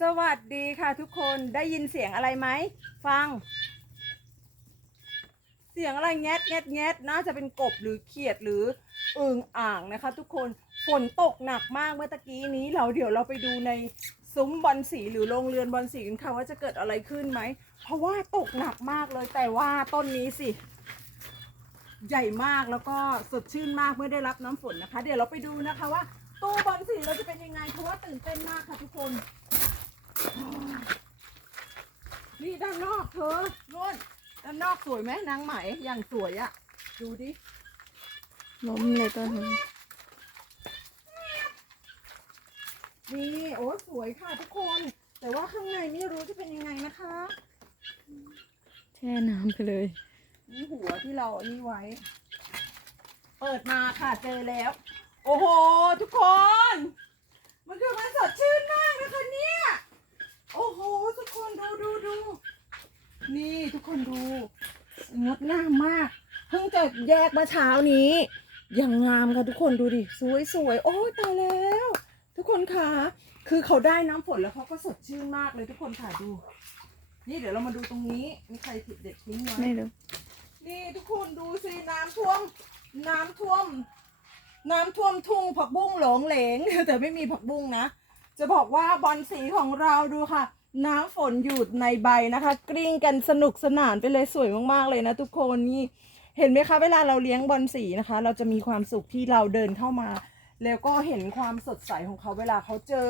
สวัสดีค่ะทุกคนได้ยินเสียงอะไรไหม ฟัง เสียงอะไรแงดแงดแงดน่าจะเป็นกบหรือเขียดหรืออึ่งอ่างนะคะ ทุกคนฝนตกหนักมากเมื่อตะกี้นี้เราเดี๋ยวเราไปดูในซุ้มบอลสีหรือโรงเรือนบอลสีกันค่ะว่าจะเกิดอะไรขึ้นไหม เพราะว่าตกหนักมากเลยแต่ว่าต้นนี้สิ ใหญ่มากแล้วก็สดชื่นมากเมื่อได้รับน้ำฝนนะคะ เดี๋ยวเราไปดูนะคะว่าตู้บอลสีเราจะเป็นยังไงเพราะว่าตื่นเต้นมากค่ะทุกคน นี่ ด้านนอกเธอนุ่นด้านนอกสวยไหมนางไหมอย่างสวยอะดูดิล้มเลยต้นนี้นี่โอ้สวยค่ะทุกคน แต่ว่าข้างในไม่รู้จะเป็นยังไงนะคะแช่น้ำไปเลย นี่หัวที่เราอันนี้ไว้ เปิดมาค่ะเจอแล้ว โอ้โห ทุกคน มันคือมันสดชื่นมากนะคะเนี่ย โอ้โห ทุกคนดูดูดู นี่ทุก คนดูงดงามมาก เพิ่งจะแยกมาเช้านี้ ยังงามค่ะทุกคนดูดิสวยสวยโอ้ยตายแล้ว ทุกคนคะคือเขาได้น้ำฝนแล้วเขาก็สดชื่นมากเลยทุกคนค่ะดู นี่เดี๋ยวเรามาดูตรงนี้มีใครผิดเด็ดทิ้งไว้ไม่รู้นี่ทุกคนดูสิน้ำท่วม น้ำท่วม น้ำท่วมทุ่งผักบุ้งหลงเหลงแต่ไม่มีผักบุ้งนะจะบอกว่าบอลสีของเราดูค่ะ น้ำฝนหยุดในใบนะคะ กลิ้งกันสนุกสนานไปเลยสวยมากๆเลยนะทุกคนนี่เห็นไหมคะ เวลาเราเลี้ยงบอลสีนะคะ เราจะมีความสุขที่เราเดินเข้ามา แล้วก็เห็นความสดใสของเขาเวลาเขาเจอ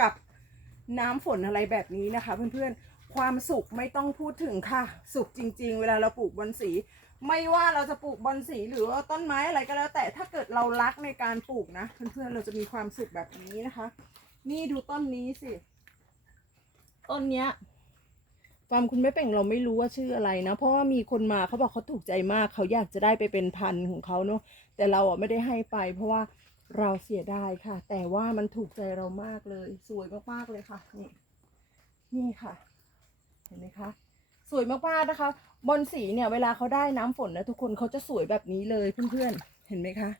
กับน้ำฝนอะไรแบบนี้นะคะ เพื่อนๆความสุขไม่ต้องพูดถึงค่ะ สุขจริง ๆ เวลาเราปลูกบอลสี ไม่ว่าเราจะปลูกบอลสีหรือว่าต้นไม้อะไรก็แล้ว แต่ถ้าเกิดเรารักในการปลูกนะ เพื่อนๆเราจะมีความสุขแบบนี้นะคะ นี่ดูต้นนี้สิ ต้นเนี้ยฟาร์มคุณแม่เป่งเราไม่รู้ว่าชื่ออะไรนะ เพราะว่ามีคนมาเขาบอกเขาถูกใจมาก เขาอยากจะได้ไปเป็นพันของเขาเนาะแต่เราอะไม่ได้ให้ไป เพราะว่าเราเสียดายค่ะ แต่ว่ามันถูกใจเรามากเลย สวยมากๆเลยค่ะ นี่นี่ค่ะ เห็นไหมคะ สวยมากๆนะคะ บอลสีเนี่ย เวลาเขาได้น้ำฝนนะทุกคนเขาจะสวยแบบนี้เลยเพื่อนๆเห็นไหมคะ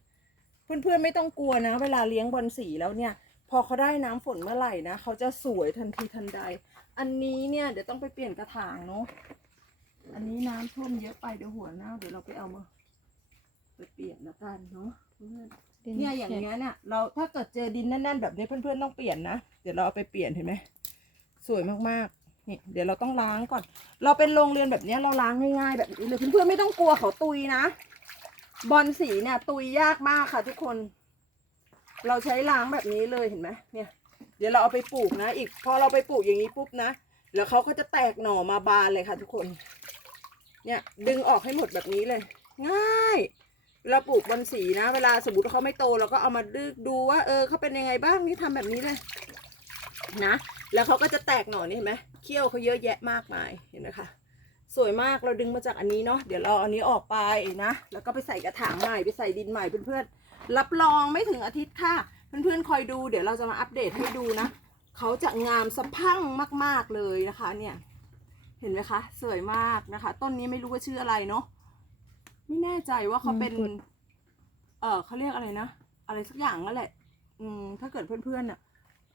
เพื่อนๆไม่ต้องกลัวนะ เวลาเลี้ยงบอลสีแล้วเนี่ย พอเขาได้น้ำฝนเมื่อไหร่นะเขาจะสวยทันทีทันใด อันนี้เนี่ยเดี๋ยวต้องไปเปลี่ยนกระถางเนาะ อันนี้น้ำท่วมเยอะไปเดี๋ยวหัวเน่าเดี๋ยวเราไปเอามาไปเปลี่ยนแล้วกันเนาะเพื่อนเนี่ยอย่างเงี้ยเนี่ยเราถ้าเกิดเจอดินแน่นๆแบบนี้เพื่อนๆต้องเปลี่ยนนะ เดี๋ยวเราเอาไปเปลี่ยนเห็นไหมสวยมากๆนี่เดี๋ยวเราต้องล้างก่อน เราเป็นโรงเรือนแบบเนี้ยเราล้างง่ายๆแบบนี้เลยเพื่อนๆไม่ต้องกลัวเขาตุยนะบอลสีเนี่ยตุยยากมากค่ะทุกคน เราใช้ล้างแบบนี้เลยเห็นไหมเนี่ย เดี๋ยวเราเอาไปปลูกนะ อีกพอเราไปปลูกอย่างนี้ปุ๊บนะแล้วเขาก็จะแตกหน่อมาบานเลยค่ะ ทุกคน เนี่ยดึงออกให้หมดแบบนี้เลย ง่ายเวลาปลูกบนสีนะ เวลาสมมติว่าเขาไม่โตเราก็เอามาดึกดูว่า เออเขาเป็นยังไงบ้างนี่ทำแบบนี้เลย นะ แล้วเขาก็จะแตกหน่อนี่เห็นไหมเขี้ยวเขาเยอะแยะมากมายเห็นไหมคะสวยมากเราดึงมาจากอันนี้เนาะเดี๋ยวเรอาอันนี้ออกไปนะ แล้วก็ไปใส่กระถางใหม่ไปใส่ดินใหม่เพื่อนๆรับรองไม่ถึงอาทิตย์ค่ะ เพื่อนๆคอยดูเดี๋ยวเราจะมาอัปเดตให้ดูนะเขาจะงามสะพรั่งมาก ๆเลยนะคะ เนี่ย เห็นไหมคะ สวยมากนะคะ ต้นนี้ไม่รู้ว่าชื่ออะไรเนาะไม่แน่ใจว่าเขาเป็นมงกุฎเออเขาเรียกอะไรนะอะไรสักอย่างนั่นแหละ อืม ถ้าเกิดเพื่อนๆน่ะ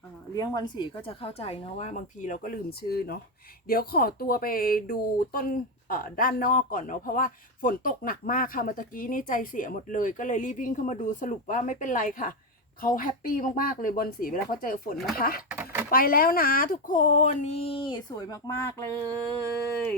เอ่อเลี้ยงวันสีก็จะเข้าใจเนาะว่าบางทีเราก็ลืมชื่อเนาะเดี๋ยวขอตัวไปดูต้นเอ่อด้านนอกก่อนเนาะเพราะว่าฝนตกหนักมากค่ะเมื่อตะกี้นี่ใจเสียหมดเลย ก็เลยรีบวิ่งเข้ามาดูสรุปว่าไม่เป็นไรค่ะ เขาแฮปปี้มากๆเลยบนสีเวลาเขาเจอฝนนะคะ ไปแล้วนะทุกคนนี่สวยมากๆเลย